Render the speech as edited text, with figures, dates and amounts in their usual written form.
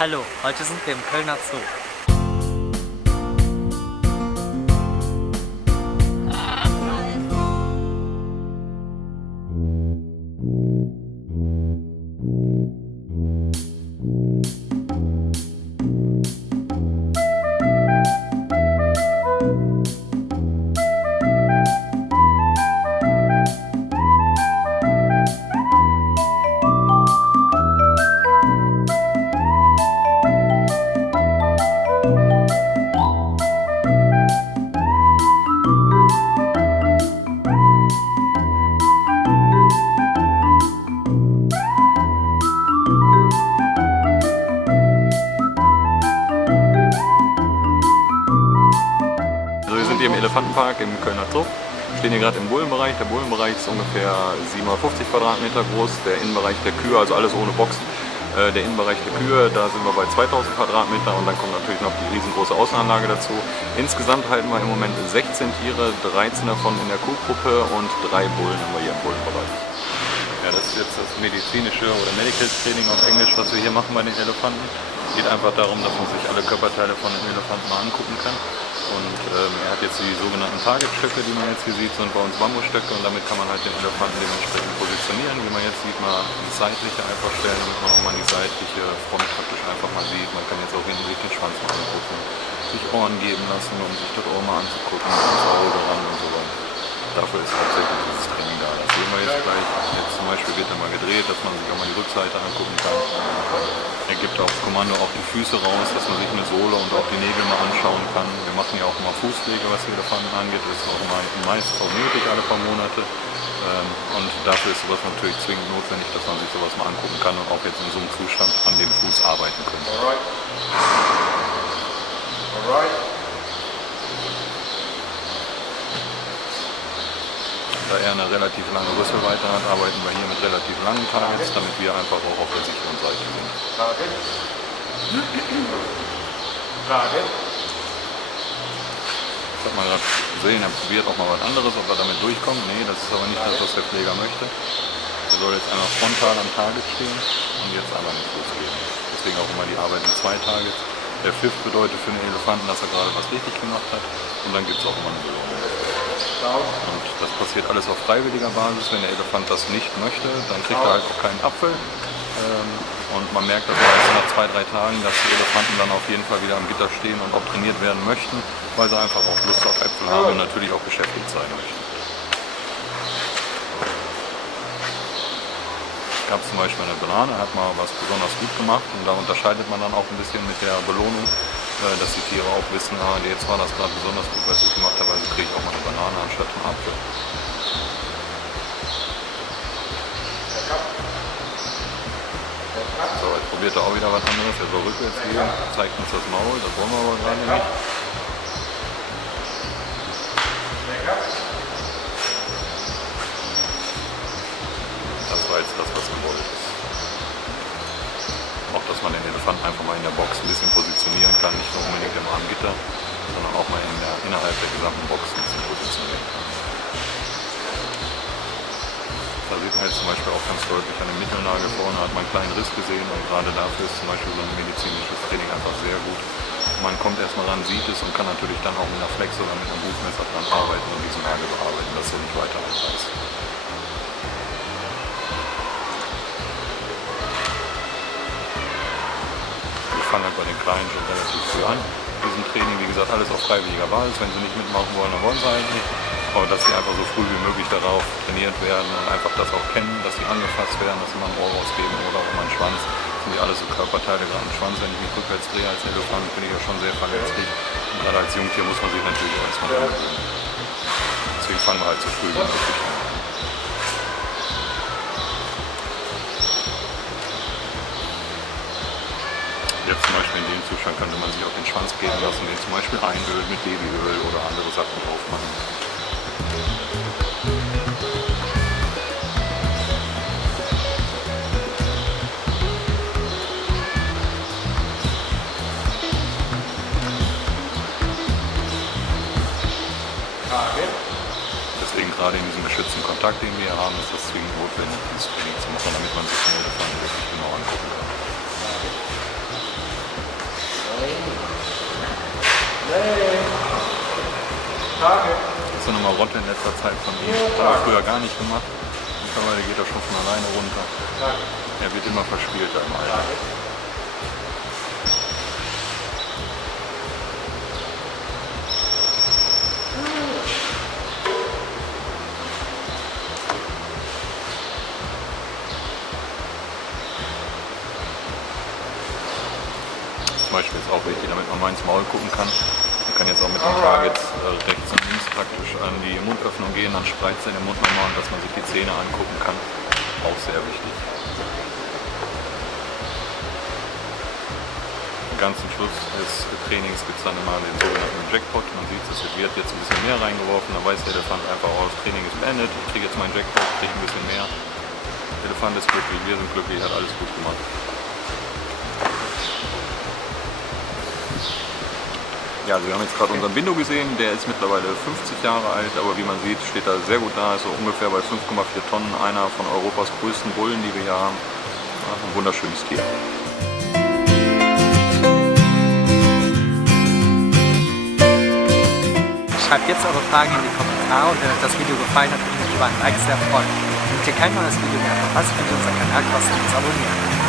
Hallo, heute sind wir im Kölner Zoo. Wir sind hier im Elefantenpark im Kölner Zoo, stehen hier gerade im Bullenbereich. Der Bullenbereich ist ungefähr 750 Quadratmeter groß, der Innenbereich der Kühe, also alles ohne Boxen. Der Innenbereich der Kühe, da sind wir bei 2000 Quadratmeter und dann kommt natürlich noch die riesengroße Außenanlage dazu. Insgesamt halten wir im Moment 16 Tiere, 13 davon in der Kuhgruppe und 3 Bullen haben wir hier im Bullenbereich. Ja, das ist jetzt das medizinische oder Medical Training auf Englisch, was wir hier machen bei den Elefanten. Es geht einfach darum, dass man sich alle Körperteile von dem Elefanten mal angucken kann. Und er hat jetzt die sogenannten Target-Stöcke, die man jetzt hier sieht, sind bei uns Bambusstöcke und damit kann man halt den Elefanten dementsprechend positionieren. Wie man jetzt sieht, mal die seitliche einfach stellen, damit man auch mal die seitliche Front praktisch einfach mal sieht. Man kann jetzt auch hinten sich den Schwanz mal angucken, sich Ohren geben lassen, um sich das Ohr mal anzugucken, ins Auge ran und so weiter. Dafür ist hauptsächlich dieses Training da. Das sehen wir jetzt gleich. Jetzt zum Beispiel wird er mal gedreht, dass man sich auch mal die Rückseite angucken kann. Er gibt aufs Kommando auch die Füße raus, dass man sich eine Sohle und auch die Nägel mal anschauen kann. Wir machen ja auch immer Fußpflege, was die Elefanten angeht. Das ist auch immer meistens auch nötig, alle paar Monate. Und dafür ist sowas natürlich zwingend notwendig, dass man sich sowas mal angucken kann und auch jetzt in so einem Zustand an dem Fuß arbeiten könnte. Alright. Da er eine relativ lange Rüsselweite hat, arbeiten wir hier mit relativ langen Targets, damit wir einfach auch auf der sicheren Seite sind. Target. Target. Ich habe mal gerade gesehen, er probiert auch mal was anderes, ob er damit durchkommt. Nee, das ist aber nicht das, was der Pfleger möchte. Er soll jetzt einmal frontal am Target stehen und jetzt einmal den Fuß geben. Deswegen auch immer die Arbeit mit 2 Targets. Der Pfiff bedeutet für den Elefanten, dass er gerade was richtig gemacht hat und dann gibt es auch immer eine Belohnung. Und das passiert alles auf freiwilliger Basis. Wenn der Elefant das nicht möchte, dann kriegt er halt auch keinen Apfel. Und man merkt das meist nach 2-3 Tagen, dass die Elefanten dann auf jeden Fall wieder am Gitter stehen und auch trainiert werden möchten, weil sie einfach auch Lust auf Äpfel haben und natürlich auch beschäftigt sein möchten. Es gab zum Beispiel eine Banane, hat mal was besonders gut gemacht und da unterscheidet man dann auch ein bisschen mit der Belohnung, dass die Tiere auch wissen, jetzt war das gerade besonders gut, was ich gemacht habe, also kriege ich auch mal eine Banane anstatt einen Apfel. So, jetzt probiert er auch wieder was anderes, er soll rückwärts gehen, zeigt uns das Maul, das wollen wir aber gerade nicht. Das war jetzt das, was gewollt ist. Auch, dass man den Elefanten einfach mal in der Box ein bisschen positionieren kann, nicht nur unbedingt im Armgitter, sondern auch mal innerhalb der gesamten Box ein bisschen positionieren kann. Da sieht man jetzt zum Beispiel auch ganz deutlich an dem Mittelnagel vorne, hat man einen kleinen Riss gesehen und gerade dafür ist zum Beispiel so ein medizinisches Training einfach sehr gut. Man kommt erstmal ran, sieht es und kann natürlich dann auch mit einer Flex oder mit einem Buchmesser dran arbeiten und diesen Nagel bearbeiten, dass er nicht weiter abreißt. Wir fangen halt bei den Kleinen schon relativ früh an. Diesem Training, wie gesagt, alles auf freiwilliger Basis. Wenn sie nicht mitmachen wollen, dann wollen sie halt nicht. Aber dass sie einfach so früh wie möglich darauf trainiert werden und einfach das auch kennen, dass sie angefasst werden, dass sie mal ein Ohr rausgeben oder auch mal einen Schwanz. Das sind ja alles so Körperteile, gerade ein Schwanz, wenn ich mich rückwärts drehe als Elefant, bin ich ja schon sehr verletzlich. Und gerade als Jungtier muss man sich natürlich auch erstmal gewöhnen. Deswegen fangen wir halt so früh wie möglich an. Jetzt zum Beispiel in dem Zustand könnte man sich auch den Schwanz geben lassen, den zum Beispiel einölen mit Babyöl oder andere Sachen drauf machen. Deswegen gerade in diesem geschützten Kontakt, den wir hier haben, ist das zwingend notwendig, dieses Training zu machen, damit man sich den Elefanten wirklich genau angucken kann. Das ist so eine Marotte in letzter Zeit von ihm. Das hat er früher gar nicht gemacht. Mittlerweile geht er schon von alleine runter. Er wird immer verspielter im Alter. Zum Beispiel ist auch wichtig, damit man mal ins Maul gucken kann. Man kann jetzt auch mit den Targets rechts und links praktisch an die Mundöffnung gehen, dann spreizt er den Mund nochmal und dass man sich die Zähne angucken kann. Auch sehr wichtig. Ganz zum Schluss des Trainings gibt es dann immer den sogenannten Jackpot. Man sieht es, es wird jetzt ein bisschen mehr reingeworfen, dann weiß der Elefant einfach, oh, das Training ist beendet, ich kriege jetzt meinen Jackpot, kriege ein bisschen mehr. Der Elefant ist glücklich, wir sind glücklich, hat alles gut gemacht. Ja, also wir haben jetzt gerade unseren Bindo gesehen, der ist mittlerweile 50 Jahre alt, aber wie man sieht, steht er sehr gut da, ist so ungefähr bei 5,4 Tonnen, einer von Europas größten Bullen, die wir hier haben. Ja, ein wunderschönes Tier. Schreibt jetzt eure Fragen in die Kommentare und wenn euch das Video gefallen hat, würde ich mich über ein Like sehr freuen. Damit ihr kein neues Video mehr verpasst, könnt ihr unseren Kanal kostenlos abonnieren.